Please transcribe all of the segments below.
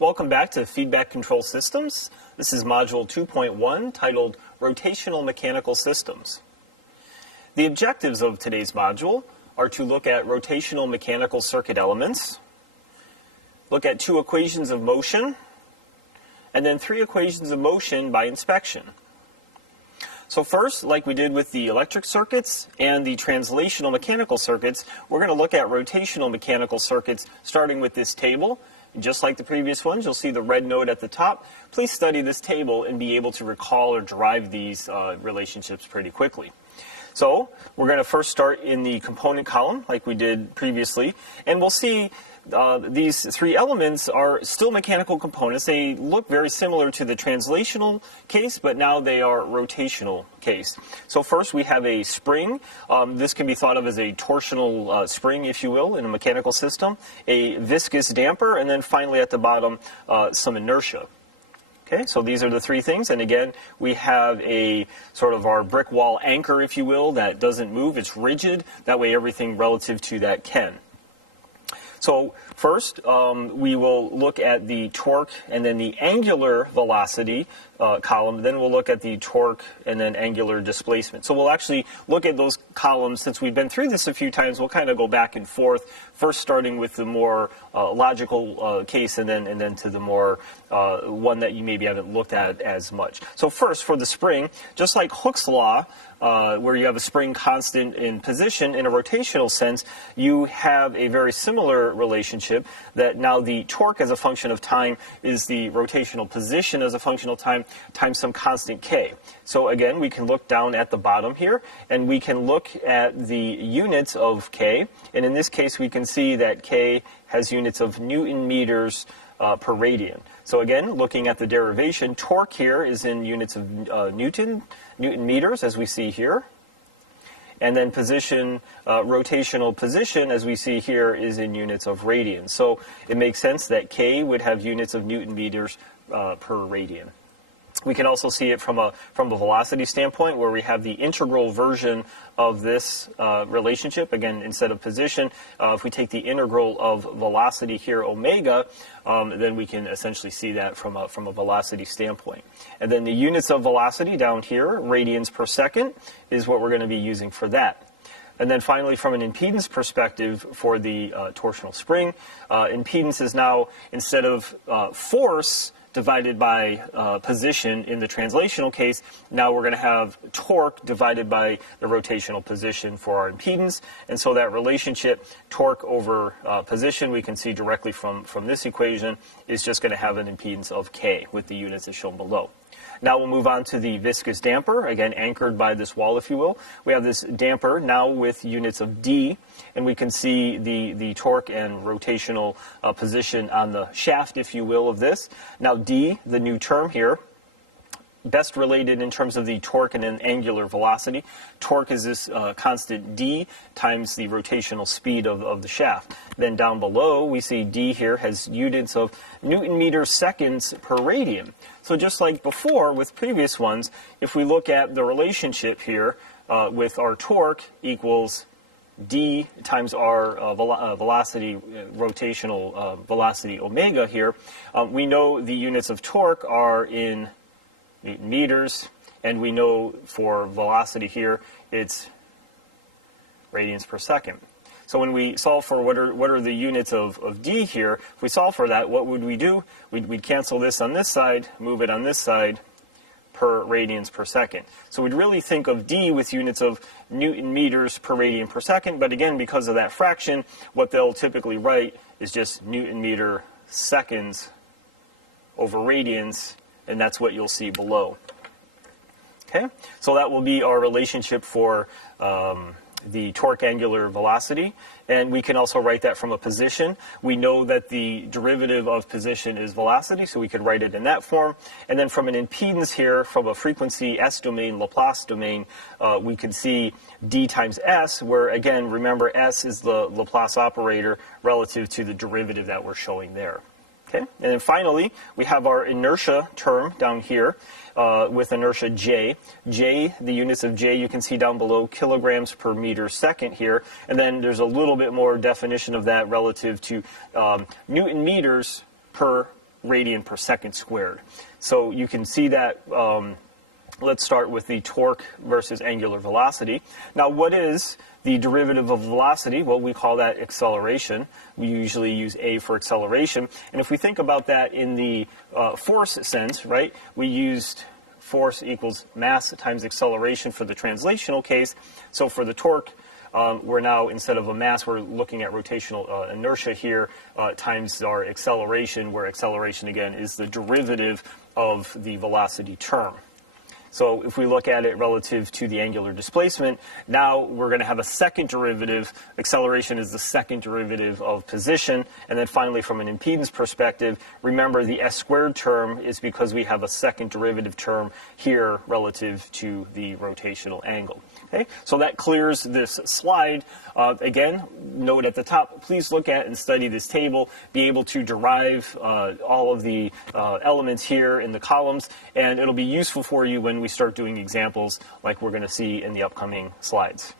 Welcome back to Feedback Control Systems. This is Module 2.1 titled Rotational Mechanical Systems. The objectives of today's module are to look at rotational mechanical circuit elements, look at 2 equations of motion, and then 3 equations of motion by inspection. So first, like we did with the electric circuits and the translational mechanical circuits, we're going to look at rotational mechanical circuits starting with this table. And just like the previous ones, you'll see the red node at the top. Please study this table and be able to recall or derive these relationships pretty quickly. So we're going to first start in the component column like we did previously, and we'll see these 3 elements are still mechanical components. They look very similar to the translational case, but now they are rotational case. So first we have a spring. This can be thought of as a torsional spring, if you will, in a mechanical system, a viscous damper, and then finally at the bottom some inertia. Okay, so these are the 3 things, and again, we have a sort of our brick wall anchor, if you will, that doesn't move, it's rigid, that way everything relative to that can. So first, we will look at the torque and then the angular velocity column. Then we'll look at the torque and then angular displacement. So we'll actually look at those columns. Since we've been through this a few times, we'll kind of go back and forth. First, starting with the more logical case, and then to the more one that you maybe haven't looked at as much. So first, for the spring, just like Hooke's law, where you have a spring constant in position, in a rotational sense, you have a very similar relationship that now the torque as a function of time is the rotational position as a function of time times some constant k. So again, we can look down at the bottom here, and we can look at the units of k, and in this case we can see that k has units of Newton meters per radian. So again, looking at the derivation, torque here is in units of Newton meters, as we see here. And then position, rotational position, as we see here, is in units of radians. So it makes sense that K would have units of Newton meters per radian. We can also see it from a velocity standpoint, where we have the integral version of this relationship. Again, instead of position, if we take the integral of velocity here, omega, then we can essentially see that from a velocity standpoint. And then the units of velocity down here, radians per second, is what we're going to be using for that. And then finally, from an impedance perspective for the torsional spring, impedance is now, instead of force divided by position in the translational case, now we're going to have torque divided by the rotational position for our impedance. And so that relationship, torque over position, we can see directly from this equation, is just going to have an impedance of K with the units as shown below. Now we'll move on to the viscous damper, again anchored by this wall, if you will. We have this damper now with units of D, and we can see the torque and rotational position on the shaft, if you will, of this. Now D, the new term here, best related in terms of the torque and then angular velocity. Torque is this constant D times the rotational speed of the shaft. Then down below, we see D here has units of Newton meters seconds per radian. So just like before with previous ones, if we look at the relationship here with our torque equals D times our velocity, rotational velocity omega here, we know the units of torque are in Newton meters, and we know for velocity here it's radians per second. So when we solve for what are the units of D here, if we solve for that, what would we do? We'd cancel this on this side, move it on this side, per radians per second. So we'd really think of D with units of Newton meters per radian per second, but again, because of that fraction, what they'll typically write is just Newton meter seconds over radians, and that's what you'll see below. Okay, so that will be our relationship for the torque angular velocity, and we can also write that from a position. We know that the derivative of position is velocity, so we could write it in that form. And then from an impedance here, from a frequency S domain, Laplace domain, we can see D times S, where again, remember S is the Laplace operator relative to the derivative that we're showing there. Okay, and then finally, we have our inertia term down here with inertia J. J, the units of J you can see down below, kilograms per meter second here. And then there's a little bit more definition of that relative to Newton meters per radian per second squared. So you can see that. Let's start with the torque versus angular velocity. Now, what is the derivative of velocity? Well, we call that acceleration. We usually use a for acceleration. And if we think about that in the force sense, right, we used force equals mass times acceleration for the translational case. So for the torque, we're now, instead of a mass, we're looking at rotational inertia here times our acceleration, where acceleration, again, is the derivative of the velocity term. So if we look at it relative to the angular displacement, now we're going to have a second derivative. Acceleration is the second derivative of position. And then finally, from an impedance perspective, remember the s squared term is because we have a second derivative term here relative to the rotational angle. Okay, so that clears this slide. Again, note at the top, please look at and study this table, be able to derive all of the elements here in the columns, and it'll be useful for you when we start doing examples like we're going to see in the upcoming slides.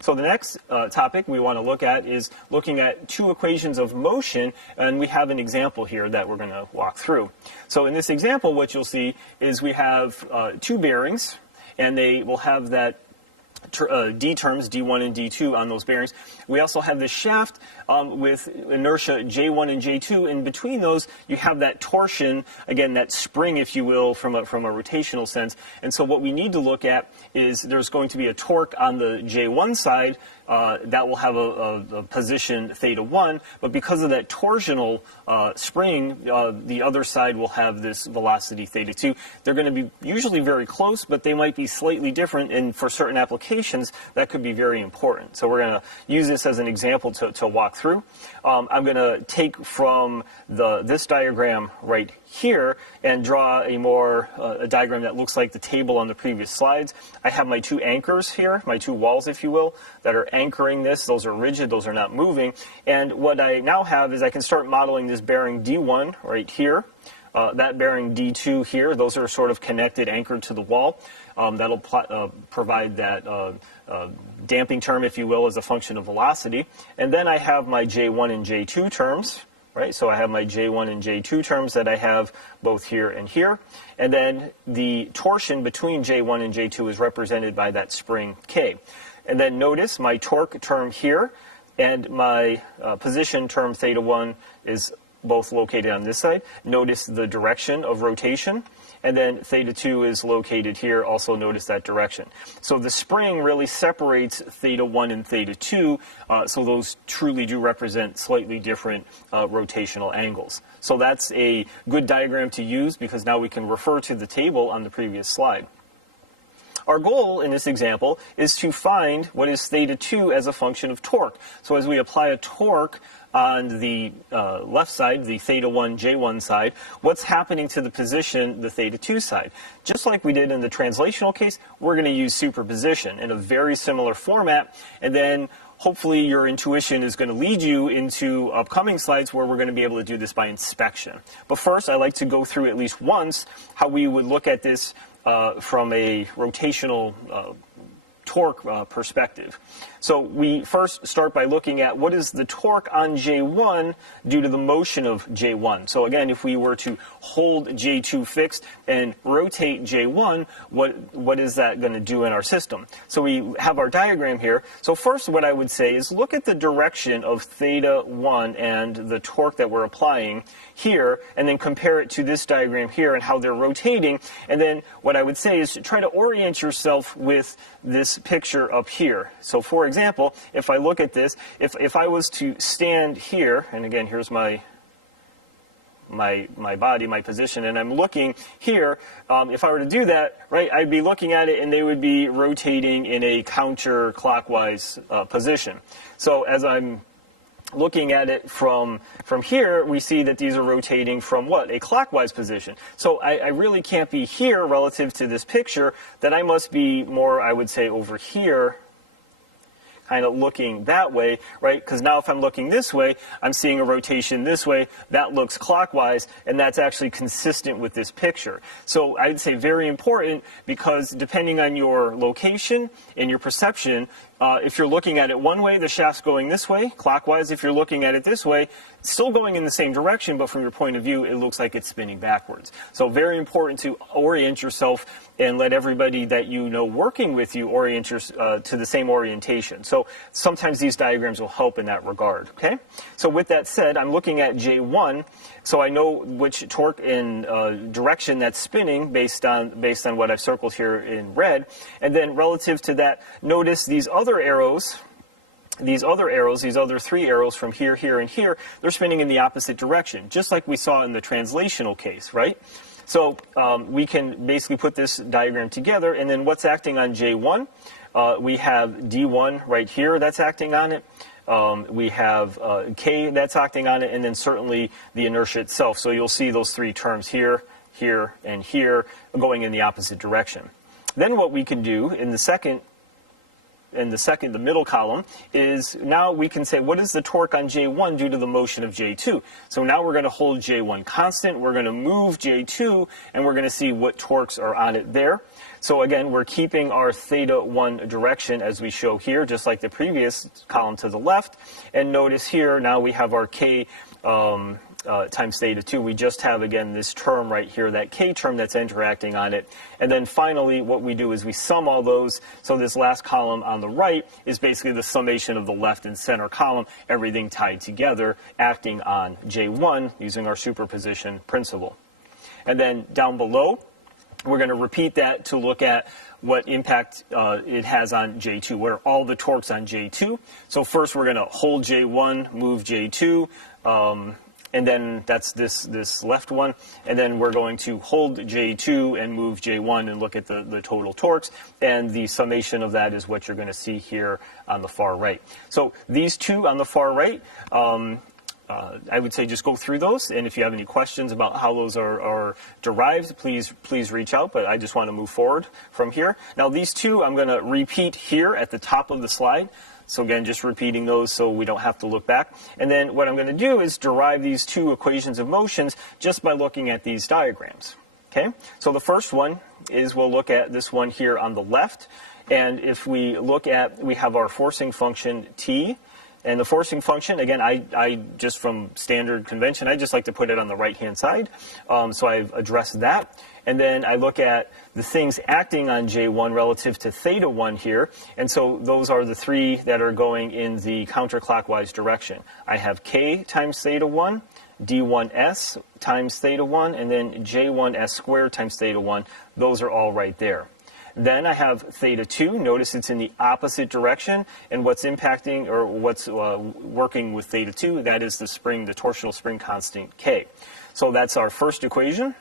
So the next topic we want to look at is looking at two equations of motion, and we have an example here that we're going to walk through. So in this example, what you'll see is we have two bearings, and they will have that D terms, D1 and D2 on those bearings. We also have the shaft with inertia J1 and J2. In between those, you have that torsion, again, that spring, if you will, from a rotational sense. And so what we need to look at is there's going to be a torque on the J1 side that will have a position θ1, but because of that torsional spring, the other side will have this velocity θ2. They're going to be usually very close, but they might be slightly different, and for certain applications, that could be very important. So we're going to use this as an example to walk through. I'm going to take from this diagram right here and draw a diagram that looks like the table on the previous slides. I have my two anchors here, my two walls, if you will, that are anchoring this. Those are rigid, those are not moving. And what I now have is I can start modeling this bearing D1 right here. That bearing D2 here, those are sort of connected, anchored to the wall. That'll provide that damping term, if you will, as a function of velocity. And then I have my J1 and J2 terms. Right, so I have my J1 and J2 terms that I have both here and here. And then the torsion between J1 and J2 is represented by that spring K. And then notice my torque term here and my position term θ1 is both located on this side. Notice the direction of rotation. And then θ2 is located here. Also notice that direction. So the spring really separates θ1 and θ2. So those truly do represent slightly different rotational angles. So that's a good diagram to use because now we can refer to the table on the previous slide. Our goal in this example is to find what is θ2 as a function of torque. So as we apply a torque on the left side, the θ1 J1 side, what's happening to the position, the θ2 side? Just like we did in the translational case, we're going to use superposition in a very similar format, and then hopefully your intuition is going to lead you into upcoming slides where we're going to be able to do this by inspection. But first, I'd like to go through at least once how we would look at this from a rotational torque perspective. So we first start by looking at what is the torque on J1 due to the motion of J1. So again, if we were to hold J2 fixed and rotate J1, what is that going to do in our system? So we have our diagram here. So first what I would say is look at the direction of θ1 and the torque that we're applying here, and then compare it to this diagram here and how they're rotating. And then what I would say is to try to orient yourself with this picture up here. So for example, if I look at this, if I was to stand here, and again, here's my body, my position, and I'm looking here, if I were to do that, right, I'd be looking at it and they would be rotating in a counterclockwise position. So as I'm looking at it from here, we see that these are rotating from what? A clockwise position. So I really can't be here relative to this picture, that I must be more, I would say, over here, kind of looking that way, right? Because now if I'm looking this way, I'm seeing a rotation this way. That looks clockwise, and that's actually consistent with this picture. So I'd say very important, because depending on your location and your perception, If you're looking at it one way, the shaft's going this way, clockwise. If you're looking at it this way, it's still going in the same direction, but from your point of view, it looks like it's spinning backwards. So very important to orient yourself and let everybody that you know working with you orient to the same orientation. So sometimes these diagrams will help in that regard, okay? So with that said, I'm looking at J1, so I know which torque in direction that's spinning based on what I've circled here in red. And then relative to that, notice these other arrows, these other three arrows from here, here, and here, they're spinning in the opposite direction, just like we saw in the translational case, right? So we can basically put this diagram together, and then what's acting on J1? We have D1 right here that's acting on it. We have K that's acting on it, and then certainly the inertia itself. So you'll see those three terms here, here, and here going in the opposite direction. Then what we can do in the middle column is now we can say, what is the torque on J1 due to the motion of J2? So now we're going to hold J1 constant, we're going to move J2, and we're going to see what torques are on it there. So again, we're keeping our theta 1 direction as we show here, just like the previous column to the left. And notice here, now we have our K times theta 2. We just have, again, this term right here, that K term that's interacting on it. And then finally, what we do is we sum all those. So this last column on the right is basically the summation of the left and center column, everything tied together, acting on J1 using our superposition principle. And then down below, we're going to repeat that to look at what impact it has on J2. What are all the torques on J2? So first we're going to hold J1, move J2, and then that's this left one. And then we're going to hold J2 and move J1 and look at the total torques. And the summation of that is what you're going to see here on the far right. So these two on the far right, I would say just go through those, and if you have any questions about how those are derived, please reach out, but I just want to move forward from here. Now these two I'm going to repeat here at the top of the slide. So again, just repeating those so we don't have to look back. And then what I'm going to do is derive these two equations of motions just by looking at these diagrams. Okay? So the first one is we'll look at this one here on the left, and if we look at, we have our forcing function T. And the forcing function, again, I just from standard convention, I just like to put it on the right-hand side. So I've addressed that. And then I look at the things acting on J1 relative to theta 1 here. And so those are the three that are going in the counterclockwise direction. I have K times theta 1, D1S times theta 1, and then J1S squared times theta 1. Those are all right there. Then I have theta 2. Notice it's in the opposite direction, and what's impacting or what's working with theta 2, that is the spring, the torsional spring constant K. So that's our first equation.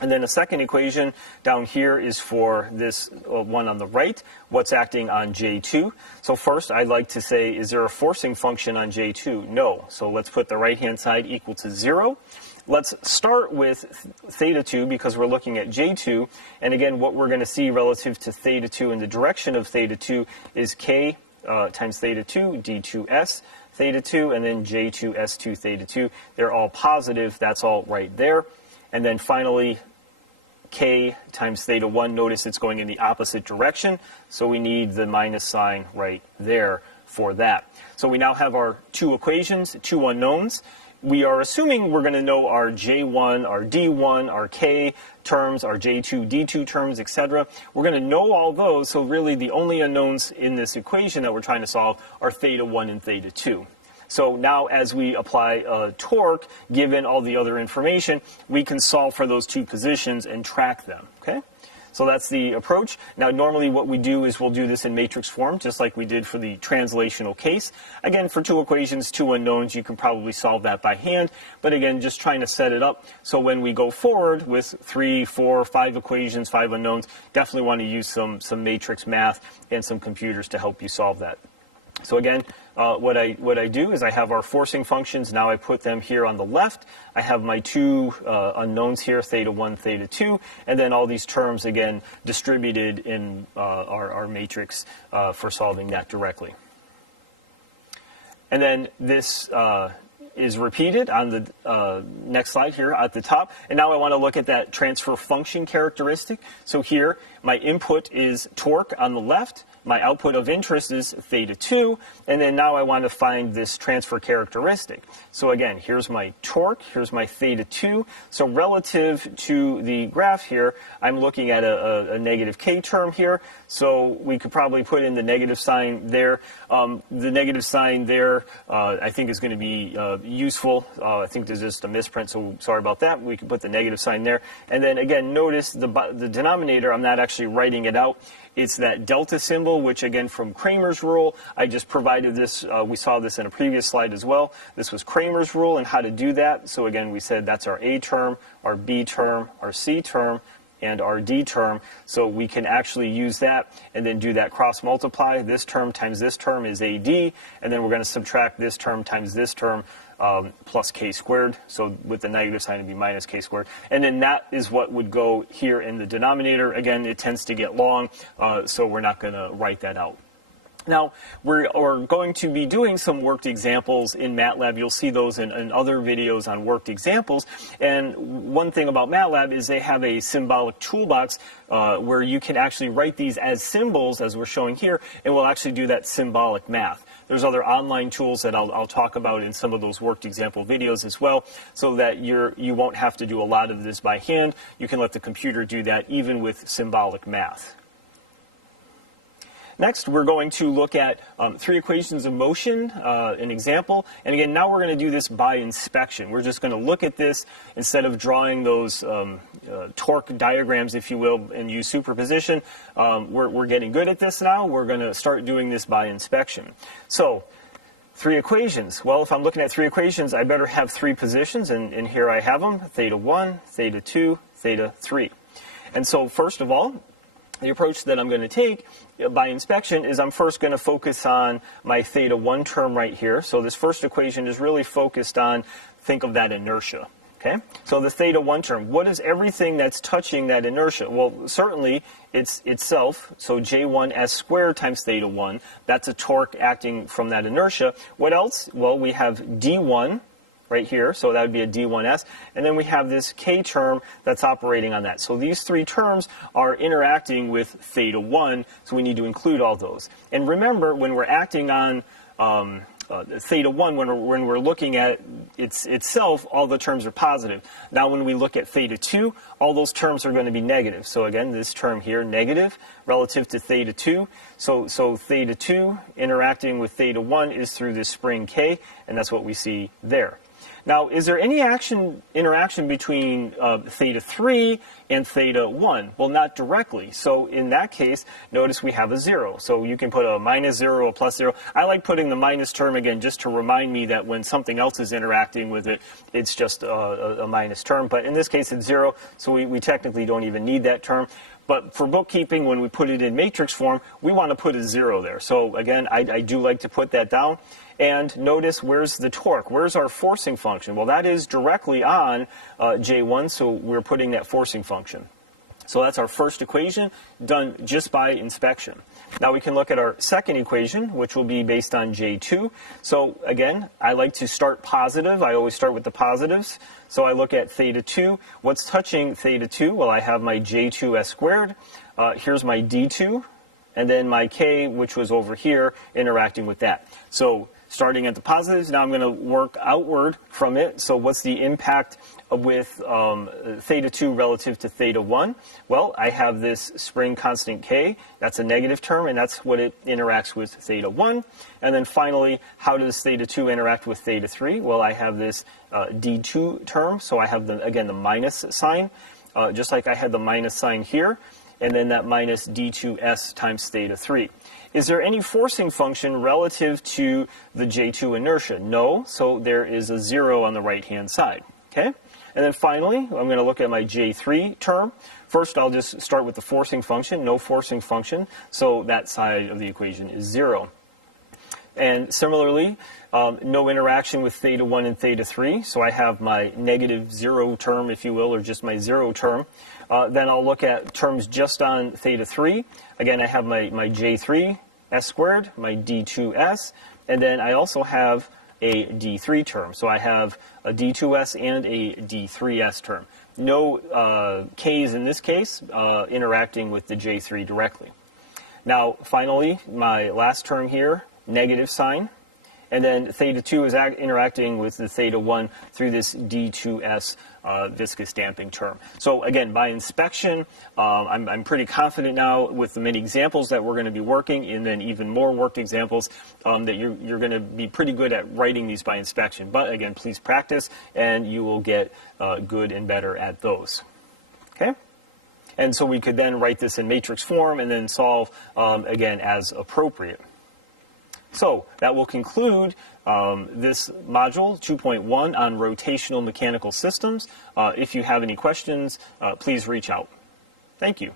And then a second equation down here is for this one on the right, what's acting on J2. So first I'd like to say, is there a forcing function on J2? No. So let's put the right-hand side equal to 0. Let's start with theta 2 because we're looking at J2. And again, what we're going to see relative to theta 2 in the direction of theta 2 is K times theta 2, D2S theta 2, and then J2S2 theta 2. They're all positive. That's all right there. And then finally, K times theta 1. Notice it's going in the opposite direction. So we need the minus sign right there for that. So we now have our two equations, two unknowns. We are assuming we're going to know our J1, our D1, our K terms, our J2, D2 terms, etc. We're going to know all those, so really the only unknowns in this equation that we're trying to solve are theta 1 and theta 2. So now as we apply torque, given all the other information, we can solve for those two positions and track them. Okay? So that's the approach. Now normally what we do is we'll do this in matrix form, just like we did for the translational case. Again, for two equations, two unknowns, you can probably solve that by hand. But again, just trying to set it up so when we go forward with 3, 4, 5 equations, 5 unknowns, definitely want to use some matrix math and some computers to help you solve that. So again, what I do is I have our forcing functions. Now I put them here on the left. I have my two unknowns here, theta 1, theta 2, and then all these terms, again, distributed in our matrix for solving that directly. And then this is repeated on the next slide here at the top. And now I want to look at that transfer function characteristic. So here, my input is torque on the left. My output of interest is theta 2, and then now I want to find this transfer characteristic. So again, here's my torque, here's my theta 2. So relative to the graph here, I'm looking at a negative k term here. So we could probably put in the negative sign there. The negative sign there, I think, is going to be useful. I think there's just a misprint, so sorry about that. We can put the negative sign there. And then again, notice the denominator, I'm not actually writing it out. It's that delta symbol, which again from Cramer's rule, I just provided this, we saw this in a previous slide as well. This was Cramer's rule and how to do that. So again, we said that's our A term, our B term, our C term, and our D term. So we can actually use that and then do that cross multiply. This term times this term is AD, and then we're going to subtract this term times this term plus k squared. So with the negative sign, it'd be minus k squared. And then that is what would go here in the denominator. Again, it tends to get long, so we're not going to write that out. Now, we're going to be doing some worked examples in MATLAB. You'll see those in other videos on worked examples. And one thing about MATLAB is they have a symbolic toolbox where you can actually write these as symbols, as we're showing here, and we'll actually do that symbolic math. There's other online tools that I'll talk about in some of those worked example videos as well, so that you won't have to do a lot of this by hand. You can let the computer do that even with symbolic math. Next, we're going to look at three equations of motion, an example. And again, now we're going to do this by inspection. We're just going to look at this instead of drawing those torque diagrams, if you will, and use superposition. We're getting good at this now. We're going to start doing this by inspection. So, three equations. Well, if I'm looking at three equations, I better have three positions, and here I have them, theta 1, theta 2, theta 3. And so, first of all, the approach that I'm going to take by inspection is I'm first going to focus on my theta 1 term right here. So this first equation is really focused on, think of that inertia. Okay? So the theta 1 term, what is everything that's touching that inertia? Well, certainly it's itself, so J1s squared times theta 1. That's a torque acting from that inertia. What else? Well, we have D1 right here, so that would be a D1s, and then we have this k term that's operating on that. So these three terms are interacting with theta 1, so we need to include all those. And remember, when we're acting on theta 1, when we're looking at itself, all the terms are positive. Now when we look at theta 2, all those terms are going to be negative. So again, this term here, negative, relative to theta 2. So theta 2 interacting with theta 1 is through this spring k, and that's what we see there. Now, is there any interaction between theta 3 and theta 1? Well, not directly. So in that case, notice we have a 0. So you can put a minus 0, a plus 0. I like putting the minus term again just to remind me that when something else is interacting with it, it's just a minus term. But in this case, it's 0, so we technically don't even need that term. But for bookkeeping, when we put it in matrix form, we want to put a 0 there. So again, I do like to put that down. And notice, where's the torque? Where's our forcing function? Well, that is directly on J1, so we're putting that forcing function. So that's our first equation, done just by inspection. Now we can look at our second equation, which will be based on J2. So again, I like to start positive. I always start with the positives. So I look at theta 2. What's touching theta 2? Well, I have my J2s squared. Here's my D2. And then my K, which was over here, interacting with that. So starting at the positives, now I'm going to work outward from it. So what's the impact with theta 2 relative to theta 1? Well, I have this spring constant K. That's a negative term, and that's what it interacts with theta 1. And then finally, how does theta 2 interact with theta 3? Well, I have this D2 term, so I have, again, the minus sign, just like I had the minus sign here. And then that minus D2s times theta 3. Is there any forcing function relative to the J2 inertia? No, so there is a 0 on the right-hand side. Okay? And then finally, I'm going to look at my J3 term. First, I'll just start with the forcing function, no forcing function, so that side of the equation is 0. And similarly, no interaction with theta 1 and theta 3, so I have my negative 0 term, if you will, or just my 0 term. Then I'll look at terms just on theta 3. Again, I have my J3 s squared, my D2s, and then I also have a D3 term. So I have a D2s and a D3s term. No k's in this case interacting with the J3 directly. Now, finally, my last term here, negative sign. And then theta 2 is interacting with the theta 1 through this D2s viscous damping term. So again, by inspection, I'm pretty confident now with the many examples that we're going to be working, and then even more worked examples, that you're going to be pretty good at writing these by inspection. But again, please practice, and you will get good and better at those. Okay? And so we could then write this in matrix form and then solve, again, as appropriate. So that will conclude this module 2.1 on rotational mechanical systems. If you have any questions, please reach out. Thank you.